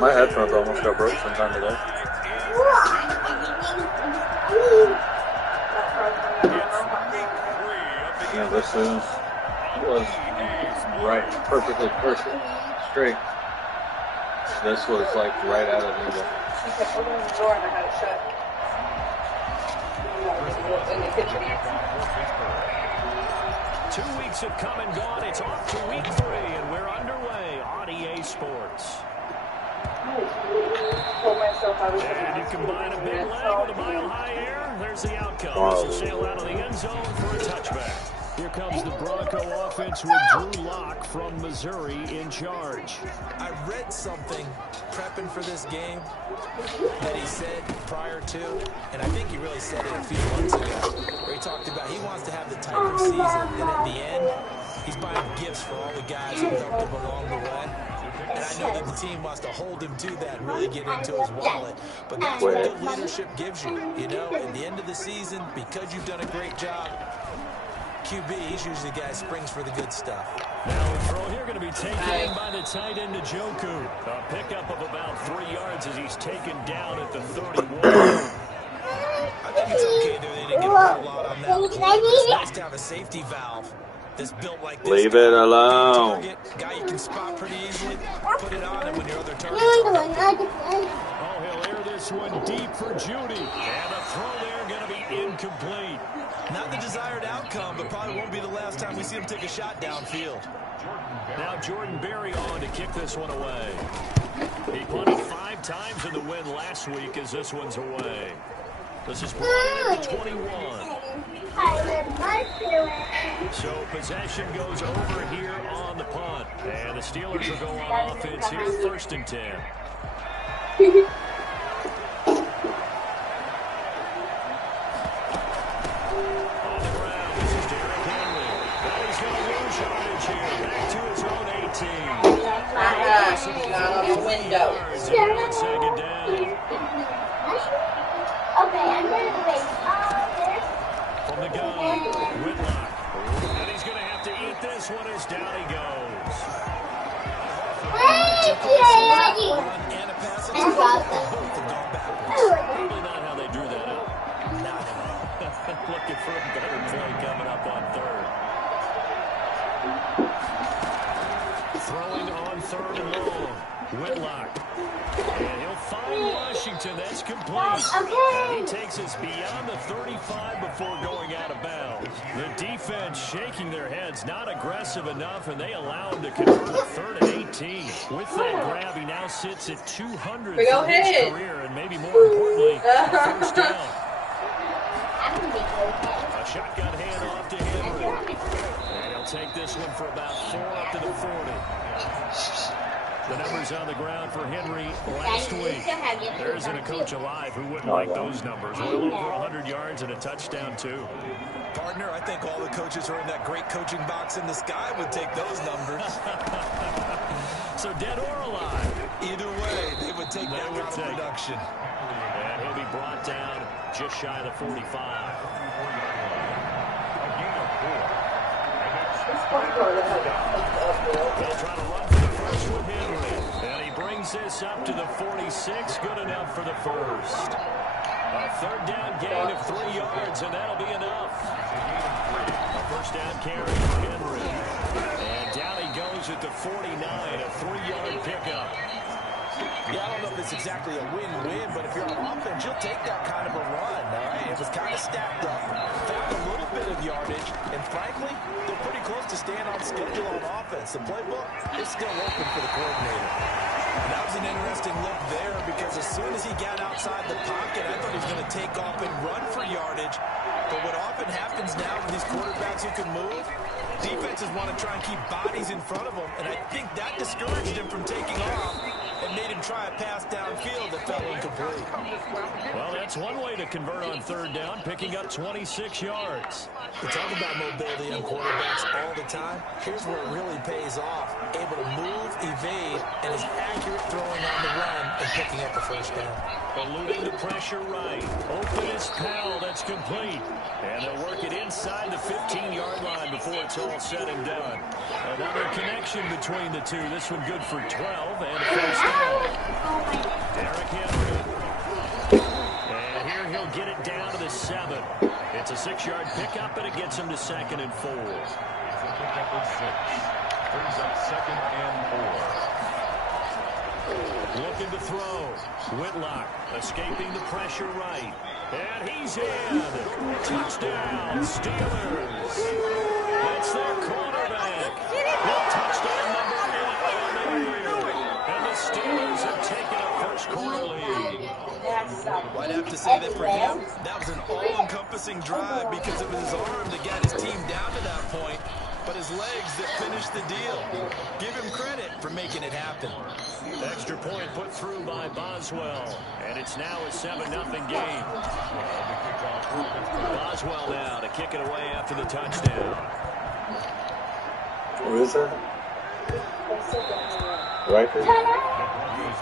My headphones almost got broke sometime today. Yeah, this was right, perfectly perfect, straight. This was like right out of the window. She kept opening the door and I had it shut. In the kitchen. 2 weeks have come and gone. It's off to week 3, and we're underway on EA Sports. And you combine a big leg with a mile-high air, there's the outcome. This will sail out of the end zone for a touchback. Here comes the Bronco offense with Drew Lock from Missouri in charge. I read something prepping for this game that he said prior to, and I think he really said it a few months ago, where he talked about he wants to have the type of season that at the end, he's buying gifts for all the guys who helped him along the way. And I know that the team wants to hold him to that and really get into his wallet. But that's what good leadership gives you. You know, at the end of the season, because you've done a great job, QB, he's usually the guy who springs for the good stuff. Now the throw here going to be taken in by the tight end Njoku. A pickup of about 3 yards as he's taken down at the 31. I think it's okay there. They didn't get a whole lot on that. It's nice to have a safety valve that's built like this. Leave it alone. Guy you can spot pretty easily. Put it on him when your other targets are out. Oh, he'll air this one deep for Judy. And the throw there going to be incomplete. Not the desired outcome, but probably won't be the last time we see him take a shot downfield. Now Jordan Berry on to kick this one away. He punted 5 times in the win last week as this one's away. This is brought in at the 21. So possession goes over here on the punt. And the Steelers will go on offense here, 1st and 10. Window. Second down. Okay, I'm going to wait. From the gun, Whitlock. And he's going to have to eat this one as down he goes. Probably not how they drew that up. Looking for a better play coming up on 3rd. Throwing on 3rd and long. Whitlock. And he'll find Washington. That's complete. And he takes us beyond the 35 before going out of bounds. The defense shaking their heads, not aggressive enough, and they allow him to convert a 3rd and 18. With that grab, he now sits at 200 for his career, and maybe more importantly, 1st down. A shotgun handoff to Henry. And he'll take this one for about 4 up to the 40. The numbers on the ground for Henry last week. There isn't a coach alive who wouldn't like those numbers. Well over 100 yards and a touchdown, too. Partner, I think all the coaches who are in that great coaching box in the sky would take those numbers. So dead or alive? Either way, they would take that kind of production. And he'll be brought down just shy of the 45. They'll try to run for the first with Henry. And he brings this up to the 46. Good enough for the first. A 3rd down gain of 3 yards, and that'll be enough. A 1st down carry for Henry. And down he goes at the 49, a 3-yard pickup. Yeah, I don't know if it's exactly a win-win, but if you're on offense, you'll take that kind of a run, all right? It was kind of stacked up, found a little bit of yardage, and frankly, they're pretty close to staying on schedule on offense. The playbook is still open for the coordinator. And that was an interesting look there because as soon as he got outside the pocket, I thought he was going to take off and run for yardage. But what often happens now with these quarterbacks who can move, defenses want to try and keep bodies in front of them, and I think that discouraged him from taking off and made him try a pass downfield that fell incomplete. Well, that's one way to convert on 3rd down, picking up 26 yards. We talk about mobility on quarterbacks all the time. Here's where it really pays off. Able to move, evade, and is accurate throwing on the run and picking up the 1st down. Eluding the pressure right. Open is Powell. That's complete. And they'll work it inside the 15-yard line before it's all said and done. Another connection between the two. This one good for 12 and a 1st Derrick Henry. And here he'll get it down to the 7. It's a 6-yard pickup, and it gets him to 2nd and 4. It's a pickup of 6. Brings up 2nd and 4. Looking to throw. Whitlock escaping the pressure right. And he's in. Touchdown, Steelers. That's their quarterback. Touchdown number 8 on the year. And the Steelers have taken a first-quarter lead. I'd have to say that for him, that was an all-encompassing drive because it was his arm that got his team down to that point, but his legs that finished the deal. Give him credit for making it happen. Extra point put through by Boswell, and it's now a 7-0 game. Boswell now to kick it away after the touchdown. Who is that? Riker?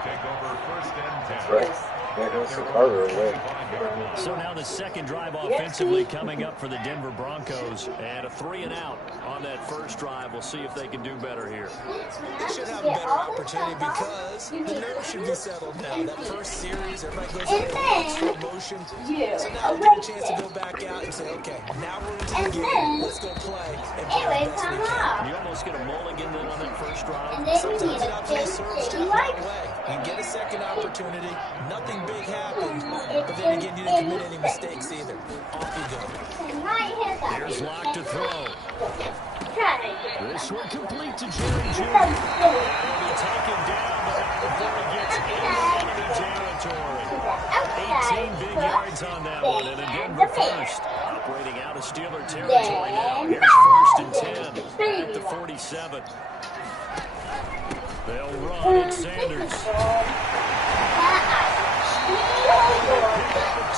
Take over 1st and 10. Right. Yeah, that's the Carter away. So now the second drive offensively coming up for the Denver Broncos, and a 3-and-out on that first drive. We'll see if they can do better here. They should have a better opportunity because the nerves should be settled now. That first series, everybody goes through extra emotion. So now they get a chance to go back out and say, okay, now we're into the game. Let's go play and play the best we can. You almost get a mulligan then on that first drive. Sometimes it actually serves just that way. You get a second opportunity. Nothing big happened, but then again, you didn't commit any mistakes either. Off you go. Here's Locke to throw. This one complete to Jerry Jr. And he'll be taken down, but not before he gets into enemy territory. 18 big yards on that one, and a Denver first. Operating out of Steeler territory now. Here's 1st and 10 at the 47. They'll run at Sanders.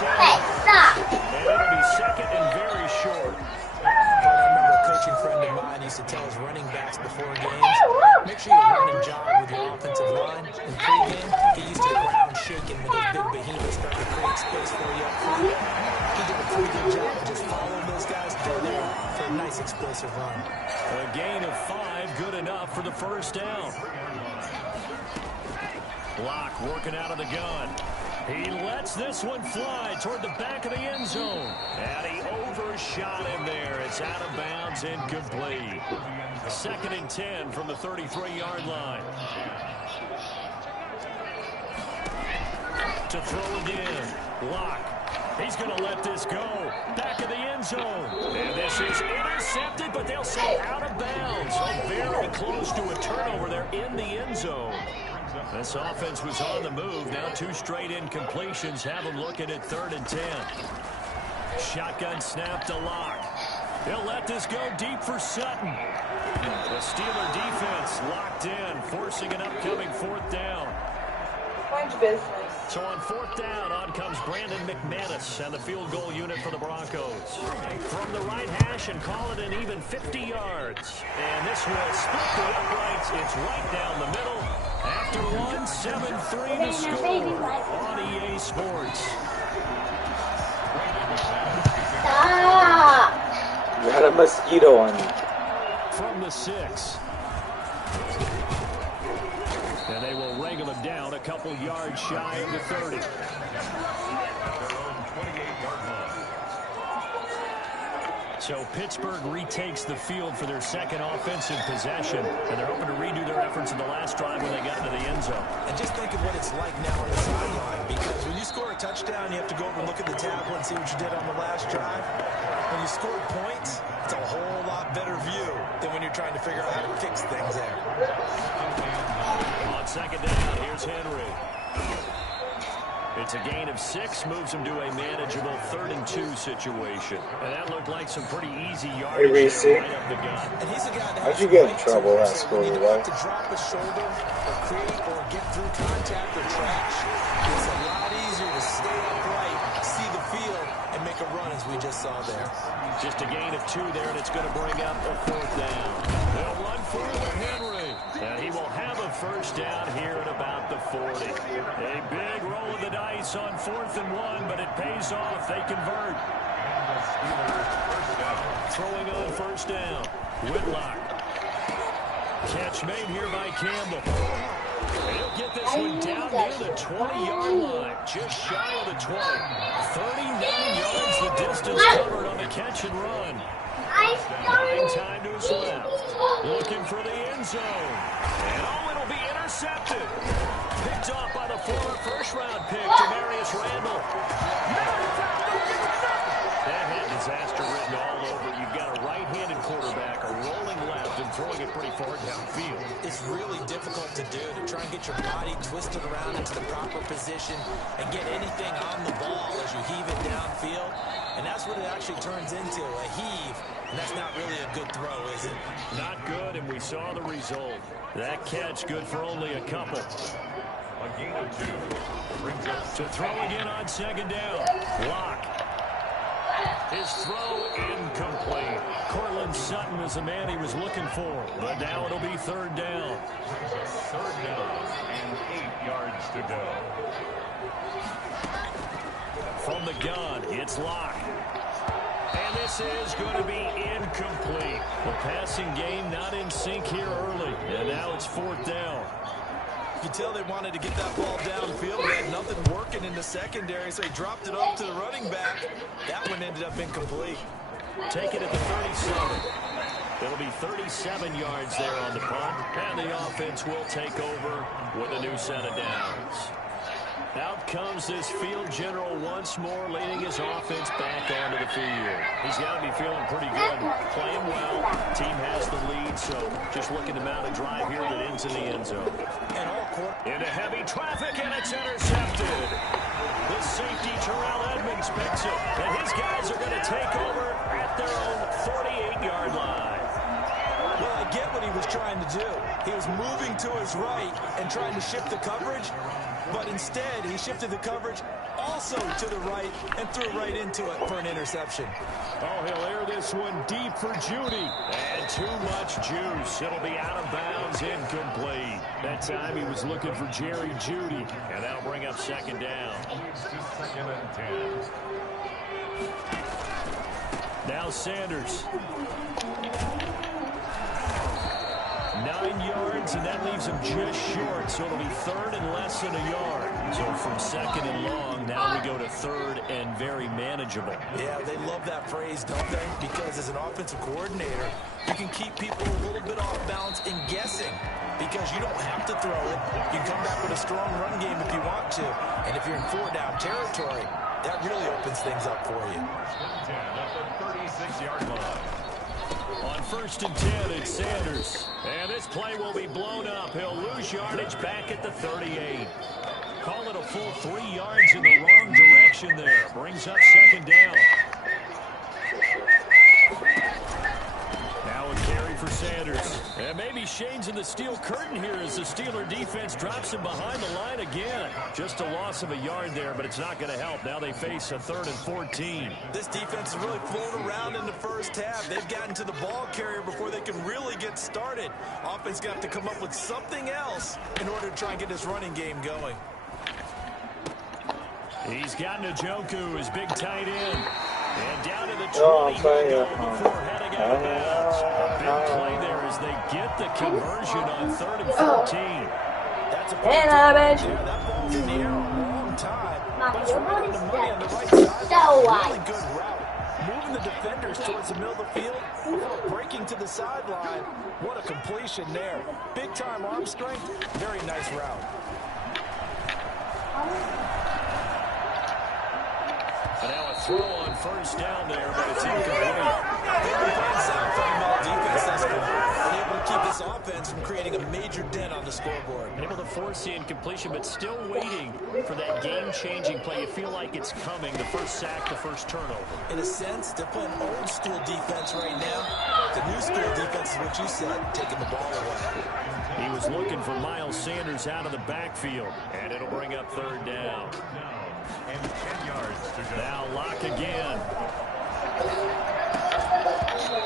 And it'll be 2nd and very short. I remember a coaching friend of mine used to tell his running backs before games, make sure you run and jog with your offensive line. In pregame, get used to the ground shaking when those big behemoths start to create space for you up front. He did a pretty good job of just following those guys through there for a nice explosive run. A gain of 5, good enough for the first down. Locke working out of the gun. He lets this one fly toward the back of the end zone. And he overshot him there. It's out of bounds, incomplete. 2nd and 10 from the 33-yard line. To throw again. Locke. He's going to let this go. Back of the end zone. And this is intercepted, but they'll say out of bounds. So very close to a turnover there in the end zone. This offense was on the move. Now 2 straight incompletions have them looking at 3rd and 10. Shotgun snap to Locke. They'll let this go deep for Sutton. The Steeler defense locked in, forcing an upcoming 4th down. Mind your business. So on 4th down, on comes Brandon McManus and the field goal unit for the Broncos. From the right hash and call it an even 50 yards. And this will split the uprights. It's right down the middle. After one, 7-3 to score on EA Sports. Stop! You had a mosquito on you. From the 6. And they will wrangle him down a couple yards shy of the 30. So Pittsburgh retakes the field for their second offensive possession, and they're hoping to redo their efforts in the last drive when they got into the end zone. And just think of what it's like now on the sideline, because when you score a touchdown, you have to go over and look at the tablet and see what you did on the last drive. When you scored points, it's a whole lot better view than when you're trying to figure out how to fix things there. On 2nd down, here's Henry. It's a gain of 6, moves him to a manageable 3rd and 2 situation. And that looked like some pretty easy yardage right up the gut. And he's a guy that how'd you get in trouble last school, quarter, right? To drop a shoulder or create or get through contact or trash, it's a lot easier to stay upright, see the field, and make a run as we just saw there. Just a gain of 2 there, and it's going to bring up a 4th down. They'll run for it with Henry. And he will have a first down here at about the 40. A big roll of the dice on 4th and 1, but it pays off. They convert. Throwing on first down. Whitlock. Catch made here by Campbell. He'll get this one down near the 20-yard line, just shy of the 20. 39 yards the distance covered on the catch and run. Nine time to his left. Looking for the end zone. And it'll be intercepted. Picked off by the former first-round pick, Demarius Randall. That had disaster written all over. You've got a right-handed quarterback, a rolling left, and throwing it pretty far downfield. It's really difficult to do, to try and get your body twisted around into the proper position and get anything on the ball as you heave it downfield. And that's what it actually turns into, a heave. And that's not really a good throw, is it? Not good, and we saw the result. That catch good for only a couple. A gain of 2 brings up To throw again on second down. Lock. His throw incomplete. Cortland Sutton was the man he was looking for. But now it'll be third down. third down and 8 yards to go. From the gun, it's Lock. And this is going to be incomplete. The passing game not in sync here early. And now it's fourth down. You can tell they wanted to get that ball downfield. They had nothing working in the secondary, so they dropped it off to the running back. That one ended up incomplete. Take it at the 37. It'll be 37 yards there on the punt. And the offense will take over with a new set of downs. Out comes this field general once more, leading his offense back onto the field. He's got to be feeling pretty good, playing well. Team has the lead, so just looking to mount a drive here that ends in the end zone. And into heavy traffic, and it's intercepted. The safety, Terrell Edmonds, picks it, and his guys are going to take over at their own 48-yard line. Well, I get what he was trying to do. He was moving to his right and trying to shift the coverage, but instead he shifted the coverage also to the right and threw right into it for an interception. Oh, he'll air this one deep for Judy. And too much juice. It'll be out of bounds, incomplete. That time he was looking for Jerry Judy, and that'll bring up second down. It's to second and 10. Now Sanders. 9 yards, and that leaves him just short, so it'll be third and less than a yard. So from second and long, now we go to third and very manageable. Yeah, they love that phrase, don't they? Because as an offensive coordinator, you can keep people a little bit off balance and guessing because you don't have to throw it. You can come back with a strong run game if you want to. And if you're in four-down territory, that really opens things up for you. 10 at the 36-yard line. On first and 10, it's Sanders. And this play will be blown up. He'll lose yardage back at the 38. Call it a full 3 yards in the wrong direction there. Brings up second down. Now a carry for Sanders. And maybe Shane's in the steel curtain here as the Steeler defense drops him behind the line again. Just a loss of a yard there, but it's not going to help. Now they face a 3rd and 14. This defense has really flown around in the first half. They've gotten to the ball carrier before they can really get started. Offense got to come up with something else in order to try and get this running game going. He's got Njoku, his big tight end. And down to the 20 before heading out of bounds. A big play there as they get the conversion on 3rd and 14. That's a that ball's in the air a long time. But it's right on the money on the right side. Really good route. Moving the defenders towards the middle of the field before breaking to the sideline. What a completion there. Big time arm strength. Very nice route. And now a throw on first down there, but it's incomplete. They've been playing sound fundamental defense thus far. Able to keep this offense from creating a major dent on the scoreboard. Able to force the incompletion, but still waiting for that game-changing play. You feel like it's coming, the first sack, the first turnover. In a sense, they're playing old school defense right now. The new school defense is what you said, taking the ball away. He was looking for Miles Sanders out of the backfield, and it'll bring up 3rd down. And 10 yards to go. Now Lock again.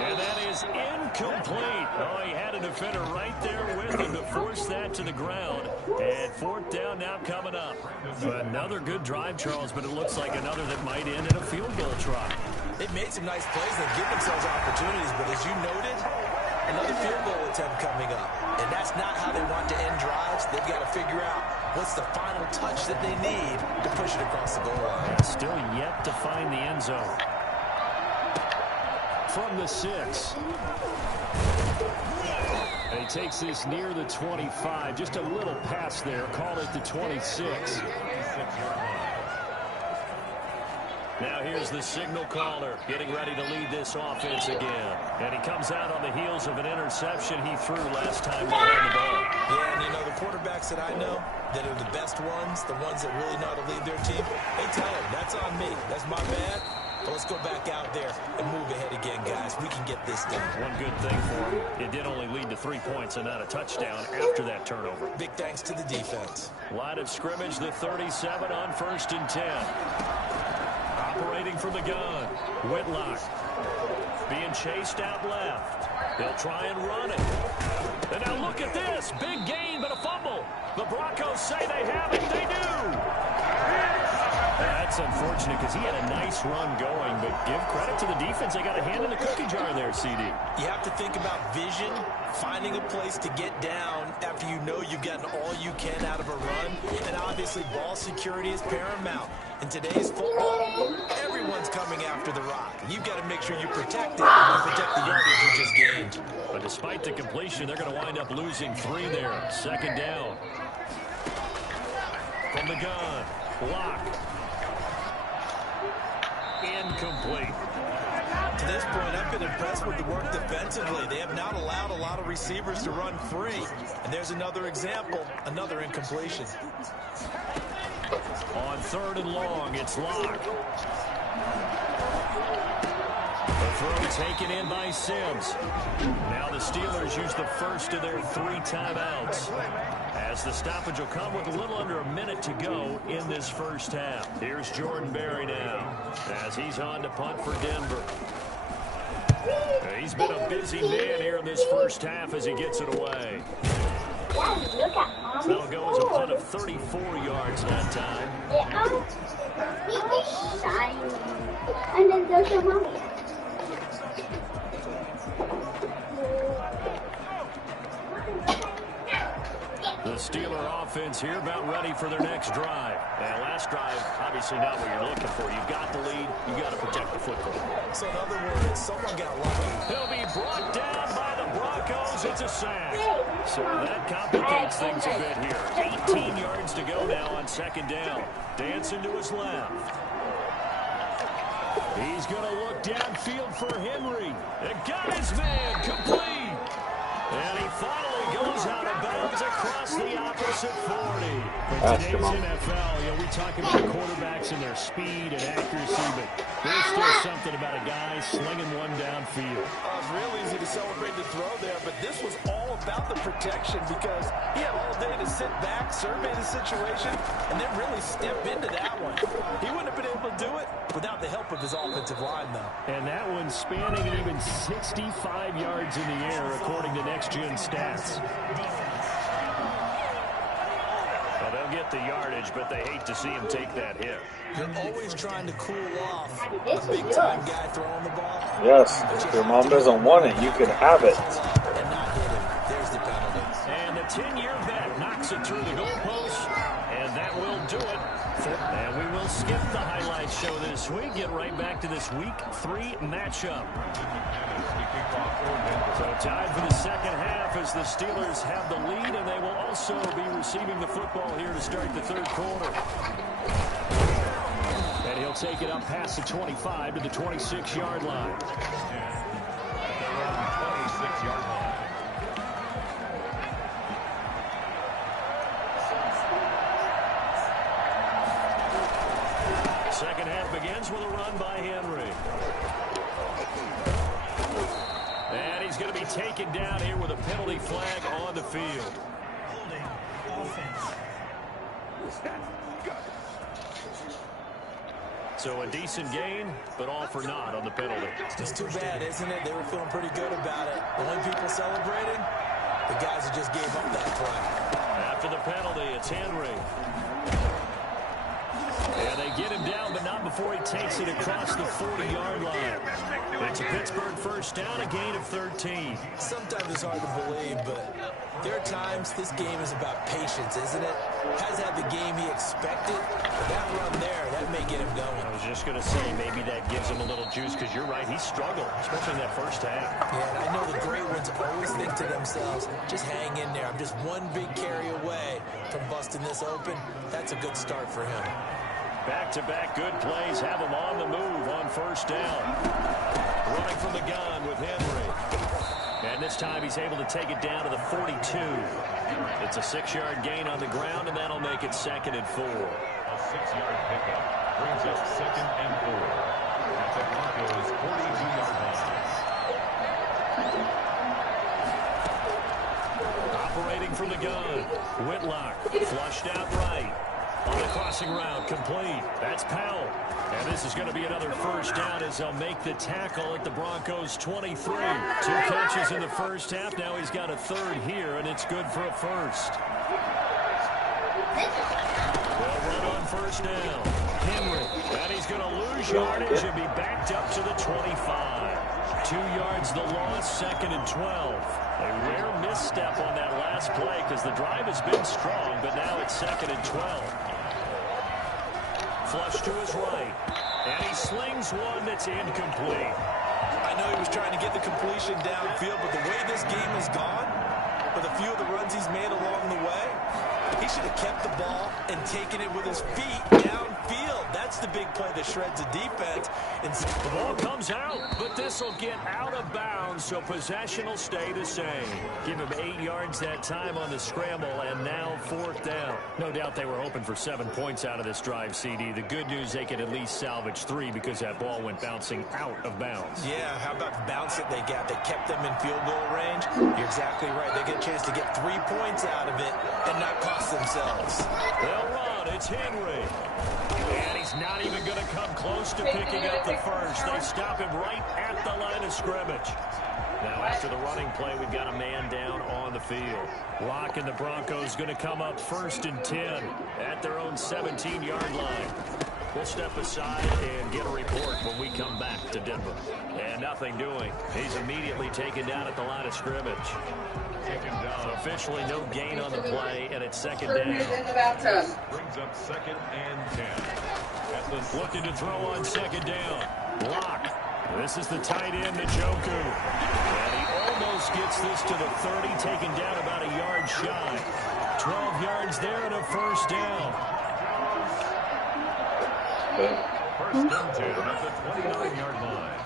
And that is incomplete. Oh, he had a defender right there with him to force that to the ground. And 4th down now coming up. Another good drive, Charles, but it looks like another that might end in a field goal try. They've made some nice plays. They've given themselves opportunities, but as you noted, Another field goal attempt coming up. And that's not how they want to end drives. They've got to figure out what's the final touch that they need to push it across the goal line. And still yet to find the end zone. From the 6. And he takes this near the 25. Just a little pass there. Call it the 26. Now here's the signal caller getting ready to lead this offense again. And he comes out on the heels of an interception he threw last time they ran the ball. Yeah, and you know, the quarterbacks that I know that are the best ones, the ones that really know how to lead their team, they tell them, that's on me. That's my bad. But let's go back out there and move ahead again, guys. We can get this done. One good thing for him, it did only lead to 3 points and not a touchdown after that turnover. Big thanks to the defense. Line of scrimmage, the 37 on 1st and 10. Operating from the gun, Whitlock being chased out left. They'll try and run it. And now look at this. Big gain, but a fumble. The Broncos say they have it. They do. That's unfortunate because he had a nice run going, but give credit to the defense. They got a hand in the cookie jar there, CD. You have to think about vision, finding a place to get down after you know you've gotten all you can out of a run. And obviously, ball security is paramount. In today's football, everyone's coming after the rock. You've got to make sure you protect it and protect the yardage you just gained. But despite the completion, they're going to wind up losing 3 there. 2nd down. From the gun, block. Incomplete. To this point, I've been impressed with the work defensively. They have not allowed a lot of receivers to run free. And there's another example, another incompletion. On 3rd and long, it's Locke. The throw taken in by Sims. Now the Steelers use the first of their 3 timeouts, as the stoppage will come with a little under a minute to go in this first half. Here's Jordan Berry now, as he's on to punt for Denver. He's been a busy man here in this first half as he gets it away. That'll go as a punt of 34 yards that time. And then there's your mommy. The Steeler offense here about ready for their next drive. And last drive, obviously not what you're looking for. You've got the lead. You've got to protect the football. So in other words, someone got lucky. He'll be brought down by the Broncos. It's a sack. So that complicates things a bit here. 18 yards to go now on 2nd down. Dancing to his left. He's going to look downfield for Henry. And got his man complete. And he finally goes out of bounds across the opposite 40. In today's NFL, we talk about quarterbacks and their speed and accuracy, but there's still something about a guy slinging one downfield. It was real easy to celebrate the throw there, but this was all about the protection because he had all day to sit back, survey the situation, and then really step into that one. He wouldn't have been able to do it without the help of his offensive line, though. And that one spanning even 65 yards in the air, according to next-gen stats. Well, they'll get the yardage, but they hate to see him take that hit. You're always trying to cool off a big-time guy throwing the ball. Yes, if your mom doesn't want it, you can have it. And not hit him. There's the penalty. And the 10-year bet knocks it through the goalpost, and that will do it. And we will skip the highlights show this week. Get right back to this Week 3 matchup. So tied for the second half as the Steelers have the lead, and they will also be receiving the football here to start the 3rd quarter. And he'll take it up past the 25 to the 26-yard line. 26-yard line. Second half begins with a run by Henry. And he's going to be taken down here with a penalty flag on the field. So a decent gain, but all for naught on the penalty. It's too bad, isn't it? They were feeling pretty good about it. The only people celebrating, the guys who just gave up that play. After the penalty, it's Henry. And And they get him down, but not before he takes it across the 40-yard line. It's a Pittsburgh first down, a gain of 13. Sometimes it's hard to believe, but there are times this game is about patience, isn't it? Has had the game he expected, but that run there, that may get him going. I was just going to say, maybe that gives him a little juice, because you're right, he struggled, especially in that first half. Yeah, and I know the great ones always think to themselves, just hang in there. I'm just one big carry away from busting this open. That's a good start for him. Back-to-back good plays have him on the move on first down. Running from the gun with Henry. And this time he's able to take it down to the 42. It's a 6-yard gain on the ground, and that'll make it 2nd and 4. A 6-yard pickup brings up 2nd and 4 at the Broncos' 42-yard line. Operating from the gun, Whitlock flushed out right. On the crossing route, complete. That's Powell. And this is going to be another first down as they'll make the tackle at the Broncos' 23. 2 catches in the first half. Now he's got a 3rd here, and it's good for a first. They'll run on first down. Henry. And he's going to lose yardage and be backed up to the 25. 2 yards the loss, 2nd and 12. A rare misstep on that last play because the drive has been strong, but now it's 2nd and 12. Flush to his right, and he slings one that's incomplete. I know he was trying to get the completion downfield, but the way this game has gone, with a few of the runs he's made along the way, he should have kept the ball and taken it with his feet downfield. That's the big play that shreds the defense. The ball comes out, but this will get out of bounds, so possession will stay the same. Give him 8 yards that time on the scramble, and now 4th down. No doubt they were hoping for 7 points out of this drive, CD. The good news, they could at least salvage 3 because that ball went bouncing out of bounds. Yeah, how about the bounce that they got? They kept them in field goal range. You're exactly right. They get a chance to get 3 points out of it and not cost themselves. They'll run. It's Henry. And he's not even going to come close to picking up the first. They stop him right at the line of scrimmage. Now after the running play, we've got a man down on the field. Locke and the Broncos going to come up 1st and 10 at their own 17-yard line. We'll step aside and get a report when we come back to Denver. And nothing doing. He's immediately taken down at the line of scrimmage. So officially no gain on the play, and it's 2nd down. Brings up 2nd and 10. Looking to throw on 2nd down. Locke. This is the tight end, Njoku. And he almost gets this to the 30, taken down about a yard shy. 12 yards there and a first down. First and 10 at the 29-yard line.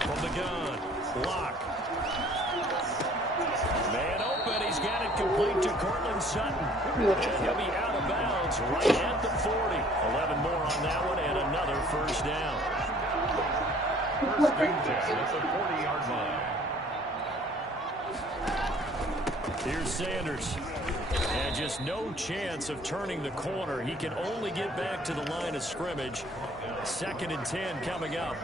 From the gun, Locke. Man open, he's got it complete to Cortland Sutton. And he'll be out of bounds right at the 40. 11 more on that one and another first down. First and 10 at the 40-yard line. Here's Sanders. And just no chance of turning the corner. He can only get back to the line of scrimmage. 2nd and 10 coming up.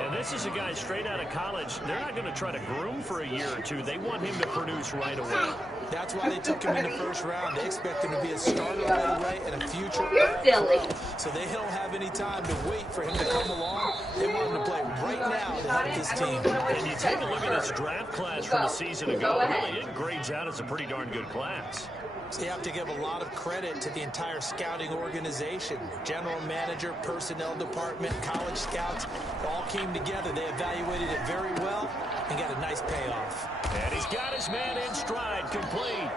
And this is a guy straight out of college. They're not going to try to groom for a year or 2. They want him to produce right away. That's why they took him in the first round. They expect him to be a starter right away and a future. You're silly. So they don't have any time to wait for him to come along. They want him to play right now to help this team. And you take a look at his draft class from a season ago. Really, it grades out as a pretty darn good class. So you have to give a lot of credit to the entire scouting organization. General manager, personnel department, college scouts all came together. They evaluated it very well and got a nice payoff. And he's got his man in stride, complete.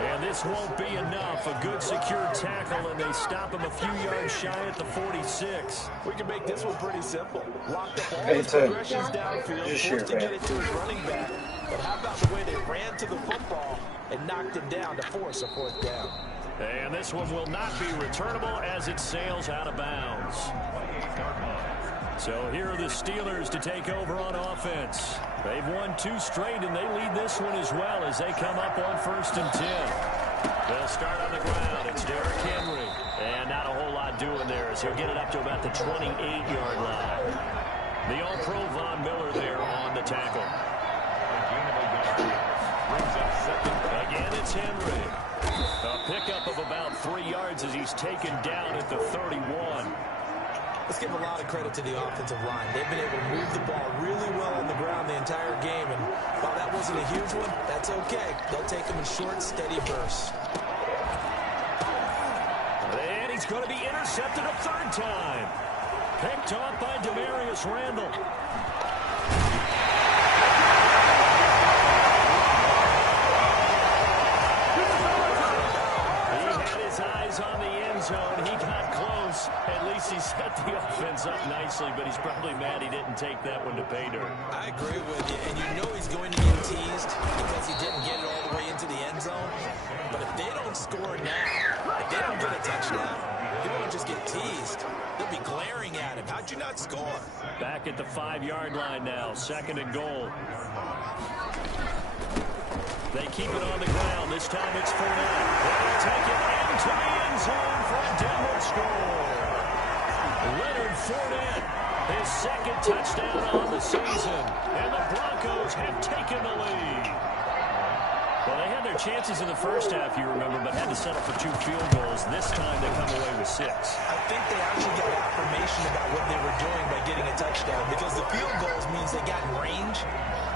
And this won't be enough. A good secure tackle, and they stop him a few yards shy at the 46. We can make this one pretty simple. Locked up all his progressions downfield, forced to get it to his running back. But how about the way they ran to the football and knocked him down to force a 4th down? And this one will not be returnable as it sails out of bounds. So here are the Steelers to take over on offense. They've won 2 straight, and they lead this one as well as they come up on 1st and 10. They'll start on the ground. It's Derrick Henry. And not a whole lot doing there as he'll get it up to about the 28-yard line. The All-Pro Von Miller there on the tackle. Brings up second. Again, it's Henry. A pickup of about 3 yards as he's taken down at the 31. Let's give a lot of credit to the offensive line. They've been able to move the ball really well on the ground the entire game. And while that wasn't a huge one, that's okay. They'll take them in short, steady bursts. And he's going to be intercepted a third time. Picked off by Demarius Randall. On the end zone. He got close. At least he set the offense up nicely, but he's probably mad he didn't take that one to pay dirt. I agree with you, and you know he's going to get teased because he didn't get it all the way into the end zone. But if they don't score now, if they don't get a touchdown, he won't just get teased. They'll be glaring at him. How'd you not score? Back at the 5-yard line now, 2nd and goal. They keep it on the ground. This time it's Fournette. They'll take it into the end zone for a Denver score. Leonard Fournette, his 2nd touchdown on the season. And the Broncos have taken the lead. Well, they had their chances in the first half, you remember, but had to settle for 2 field goals. This time they come away with 6. I think they actually got affirmation about what they were doing by getting a touchdown because the field goals means they got in range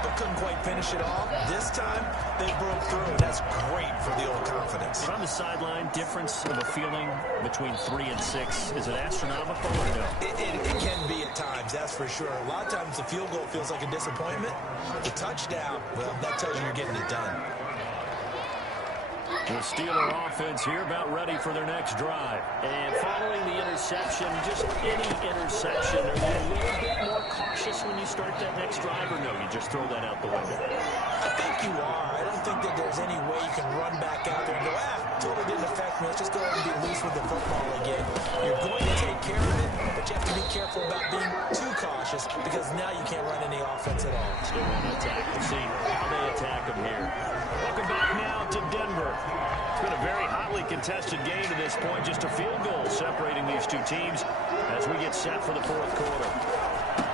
but couldn't quite finish it off. This time, they broke through, and that's great for the old confidence. From the sideline, difference of a feeling between 3 and 6, is it astronomical or no? It can be at times, that's for sure. A lot of times the field goal feels like a disappointment. The touchdown, well, that tells you you're getting it done. The Steeler offense here about ready for their next drive. And following the interception, just any interception, are you a little bit more cautious when you start that next drive, or no, you just throw that out the window? I think you are. I don't think that there's any way you can run back out there and go, totally didn't affect me. Let's just go ahead and be loose with the football again. You're going to take care of it, but you have to be careful about being too cautious because now you can't run any offense at all. Still want to attack. We'll see how they attack them here. Welcome back now to Denver. It's been a very hotly contested game to this point. Just a field goal separating these two teams as we get set for the 4th quarter.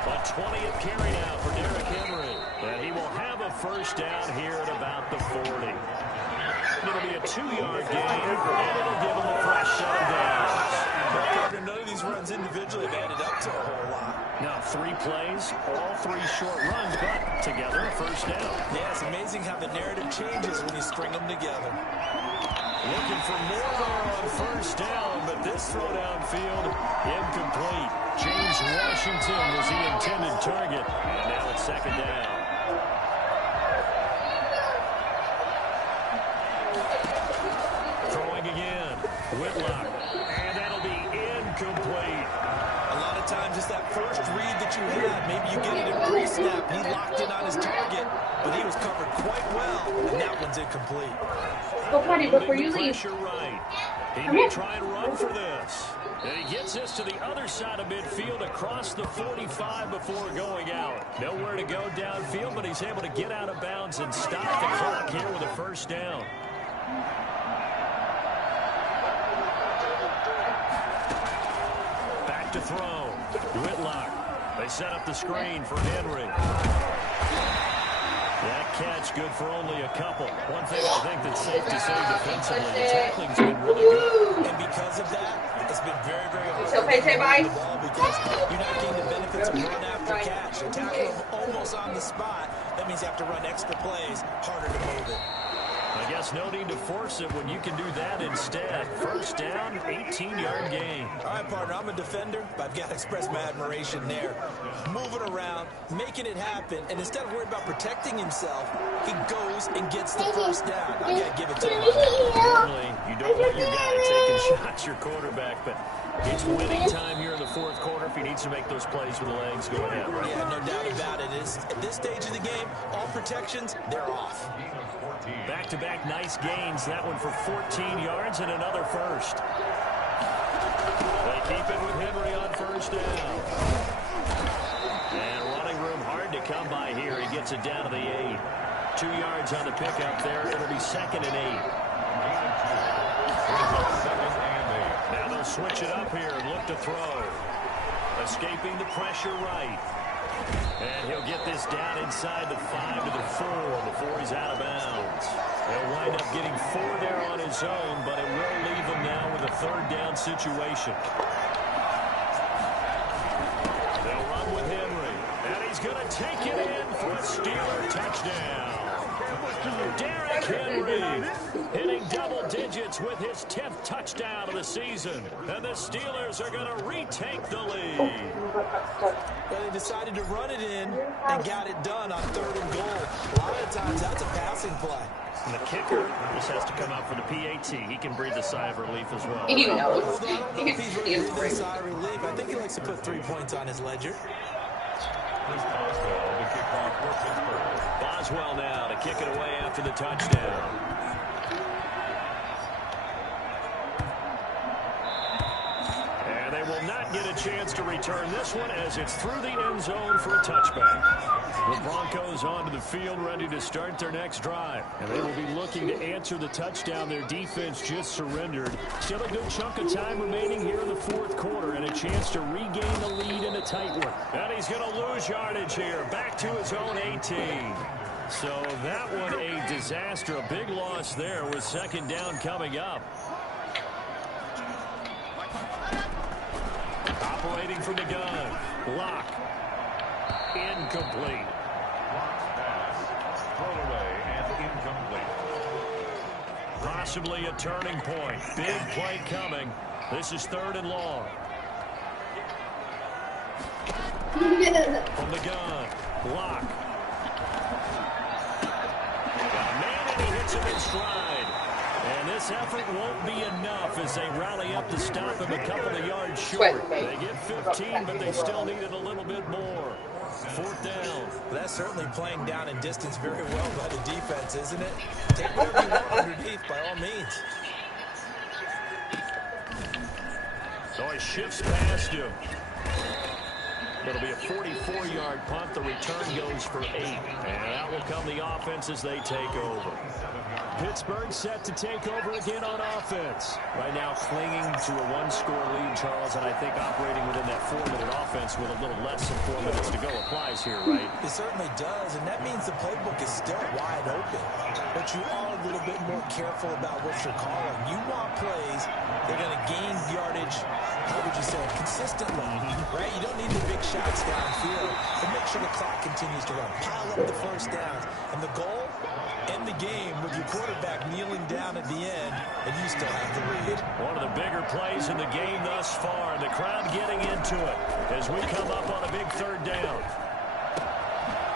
A 20th carry now for Derrick Henry. And he will have a first down here at about the 40. It'll be a 2-yard gain, and it'll give him a fresh set of downs. None of these runs individually have added up to a whole lot. Now 3 plays, all 3 short runs, but together a first down. Yeah, it's amazing how the narrative changes when you string them together. Looking for more there on first down, but this throw downfield incomplete. James Washington was the intended target, and now it's 2nd down. Throwing again, Whitlock, and that'll be incomplete. A lot of times it's that first read that you had. Maybe you get it in pre-snap. He locked in on his target, but he was covered quite well, and that one's incomplete. Go potty before you leave. Right. He may try and run for this. And he gets this to the other side of midfield across the 45 before going out. Nowhere to go downfield, but he's able to get out of bounds and stop the clock here with a first down. Back to throw. Whitlock. They set up the screen for Henry. That catch good for only a couple. One thing I think that's safe to say defensively, the tackling's been really good. And because of that, it's been very, very hard So, Pay, say bye. to the ball because you're not getting the benefits of run after catch. You tackle them almost on the spot. That means you have to run extra plays, harder to move it. I guess no need to force it when you can do that instead. First down, 18-yard gain. All right, partner, I'm a defender, but I've got to express my admiration there. Moving around, making it happen, and instead of worried about protecting himself, he goes and gets the first down. I got to give it to him. Normally, you don't want your guy taking shots, your quarterback, but it's winning time here in the 4th quarter. If he needs to make those plays with the legs, go ahead. Right? Yeah, no doubt about it. At this stage of the game, all protections, they're off. Back-to-back nice gains. That one for 14 yards and another first. They keep it with Henry on first down. And running room hard to come by here. He gets it down to the 8. 2 yards on the pickup there. It'll be 2nd and 8. Now they'll switch it up here and look to throw. Escaping the pressure right. And he'll get this down inside the 5 to the 4 before he's out of bounds. He'll wind up getting 4 there on his own, but it will leave him now with a 3rd down situation. They'll run with Henry, and he's going to take it in for a Steeler touchdown. Derrick Henry hitting double digits with his 10th touchdown of the season. And the Steelers are going to retake the lead. Well, they decided to run it in and got it done on 3rd and goal. A lot of times that's a passing play. And the kicker just has to come out for the PAT. He can breathe a sigh of relief as well. He knows. I don't know if he's ready to breathe a sigh of relief. I think he likes to put 3 points on his ledger. Here's Boswell to kick off for Pittsburgh. Boswell now to kick it away after the touchdown. And they will not get a chance to return this one as it's through the end zone for a touchback. The Broncos onto the field ready to start their next drive. And they will be looking to answer the touchdown their defense just surrendered. Still a good chunk of time remaining here in the 4th quarter and a chance to regain the lead in a tight one. And he's going to lose yardage here. Back to his own 18. So that one a disaster. A big loss there with 2nd down coming up. Operating from the gun. Lock. Incomplete. Pass. Throw away and incomplete. Possibly a turning point. Big play coming. This is 3rd and long. From the gun. Lock. Got a man and he hits him in stride. And this effort won't be enough as they rally up to stop him a couple of yards short. They get 15, but they still needed a little bit more. 4th down. That's certainly playing down in distance very well by the defense, isn't it? Take whatever you want underneath by all means. So he shifts past him. It'll be a 44-yard punt. The return goes for 8. And out will come the offense as they take over. Pittsburgh set to take over again on offense. Right now clinging to a 1-score lead, Charles, and I think operating within that 4-minute offense with a little less than 4 minutes to go applies here, right? It certainly does, and that means the playbook is still wide open. But you are a little bit more careful about what you're calling. You want plays that are going to gain yardage, how would you say, consistently, right? You don't need the big shots downfield, but make sure the clock continues to run. Pile up the 1st downs, and the goal, end the game with your quarterback kneeling down at the end, and you still have the lead. One of the bigger plays in the game thus far, and the crowd getting into it as we come up on a big 3rd down.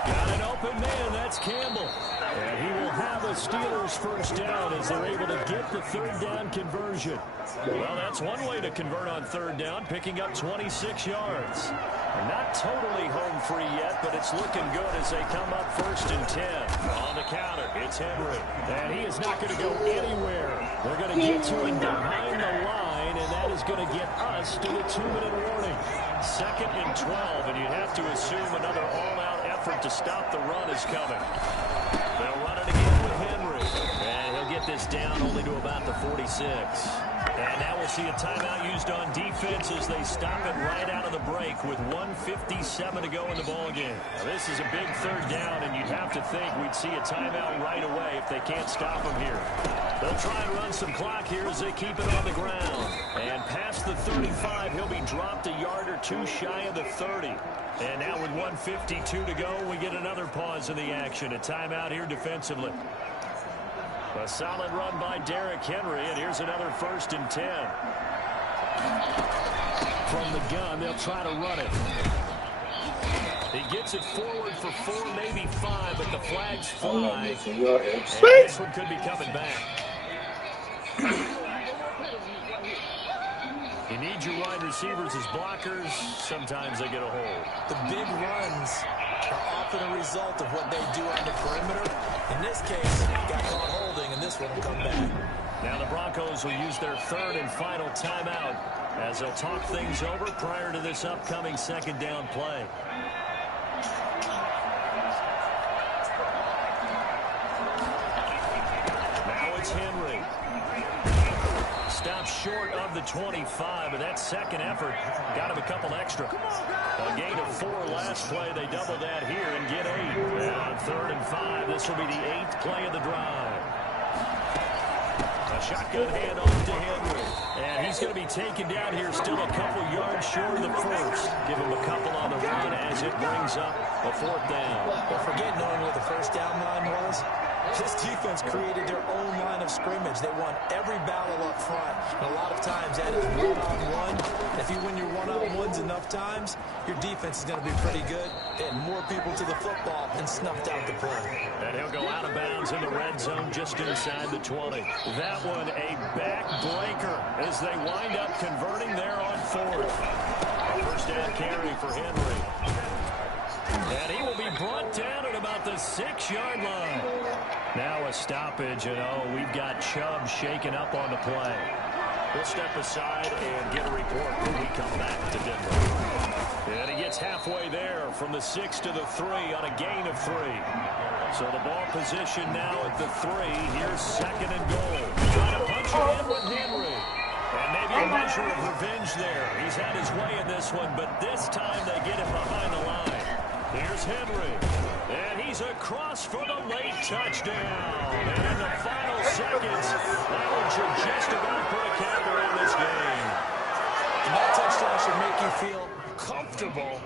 Got an open man, that's Campbell. And he will have a Steelers 1st down as they're able to get the 3rd down conversion. Well, that's one way to convert on 3rd down, picking up 26 yards. They're not totally home free yet, but it's looking good as they come up 1st and 10. On the counter, it's Henry. And he is not going to go anywhere. They're going to get to him behind the line, and that is going to get us to the 2-minute warning. 2nd and 12, and you'd have to assume another all-out effort to stop the run is coming. They'll run it again with Henry. And he'll get this down only to about the 46. And now we'll see a timeout used on defense as they stop it right out of the break with 1:57 to go in the ballgame. Now this is a big 3rd down, and you'd have to think we'd see a timeout right away if they can't stop them here. They'll try and run some clock here as they keep it on the ground. And past the 35, he'll be dropped a yard or 2 shy of the 30. And now with 1:52 to go, we get another pause in the action. A timeout here defensively. A solid run by Derrick Henry, and here's another 1st and 10. From the gun, they'll try to run it. He gets it forward for 4, maybe 5, but the flags fly. And this one could be coming back. You need your wide receivers as blockers. Sometimes they get a hold. The big runs are often a result of what they do on the perimeter. In this case, got caught holding, and this one will come back. Now the Broncos will use their 3rd and final timeout as they'll talk things over prior to this upcoming 2nd down play. Now it's Henry. stops short of the 25, but that second effort got him a couple extra. A gain of 4 last play. They double that here and get 8. And on 3rd and 5, this will be the 8th play of the drive. A shotgun handoff to Henry. And he's going to be taken down here, still a couple yards short of the first. Give him a couple on the run as it brings up a 4th down. Well, forget knowing where the first down line was. This defense created their own line of scrimmage. They won every battle up front. And a lot of times that is one-on-one. If you win your one-on-ones enough times, your defense is going to be pretty good. Getting more people to the football and snuffed out the play. And he'll go out of bounds in the red zone just inside the 20. That one a back-breaker as they wind up converting there on 4th. First down carry for Henry. And he will be brought down at about the 6-yard line. Now a stoppage, and we've got Chubb shaken up on the play. We'll step aside and get a report when we come back to Denver. And he gets halfway there from the 6 to the 3 on a gain of 3. So the ball position now at the 3. Here's 2nd and goal. Trying to punch it in with Henry. And maybe a measure of revenge there. He's had his way in this one, but this time they get him behind the line. Here's Henry, and he's across for the late touchdown. And in the final seconds, that one should just about put a capper on this game. And that touchdown should make you feel comfortable,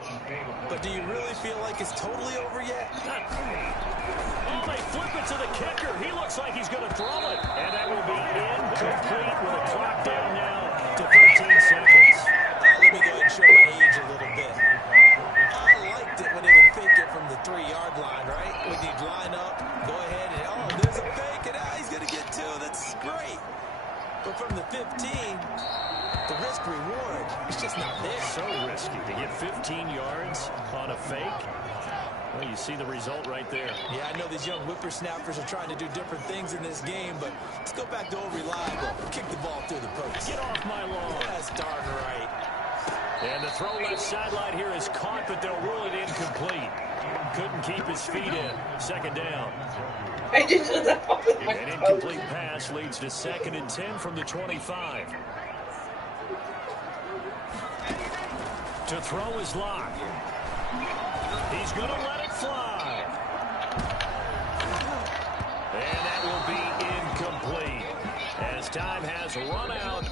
but do you really feel like it's totally over yet? Oh, they flip it to the kicker. He looks like he's going to throw it, and that will be incomplete with a clock down now to 13 seconds. Let me go ahead and show my age a little bit. When they would fake it from the 3-yard line, right? When you'd line up, go ahead and, there's a fake, and he's going to get 2. That's great. But from the 15, the risk-reward is just not there. So risky to get 15 yards on a fake. Well, you see the result right there. Yeah, I know these young whippersnappers are trying to do different things in this game, but let's go back to old reliable. Kick the ball through the post. Get off my lawn. That's darn right. And the throw left sideline here is caught, but they'll rule it incomplete. Couldn't keep his feet in. 2nd down. An incomplete pass leads to 2nd and 10 from the 25. To throw is Locke. He's going to let it fly. And that will be incomplete, as time has run out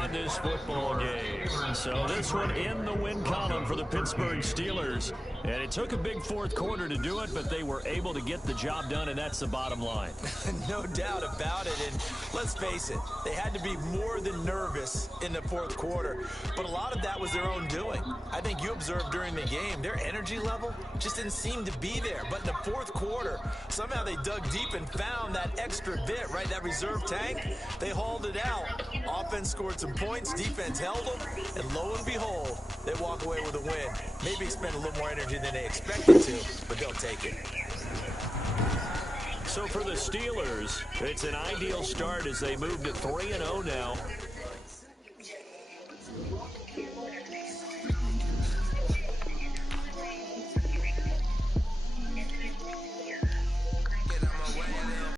on this football game. So this one in the win column for the Pittsburgh Steelers. And it took a big 4th quarter to do it, but they were able to get the job done, and that's the bottom line. No doubt about it. And let's face it, they had to be more than nervous in the 4th quarter. But a lot of that was their own doing. I think you observed during the game, their energy level just didn't seem to be there. But in the 4th quarter, somehow they dug deep and found that extra bit, right? That reserve tank. They hauled it out. Offense scored some points. Defense held them. And lo and behold, they walk away with a win. Maybe expend a little more energy than they expected to, but they'll take it. So for the Steelers, it's an ideal start as they move to 3-0 now.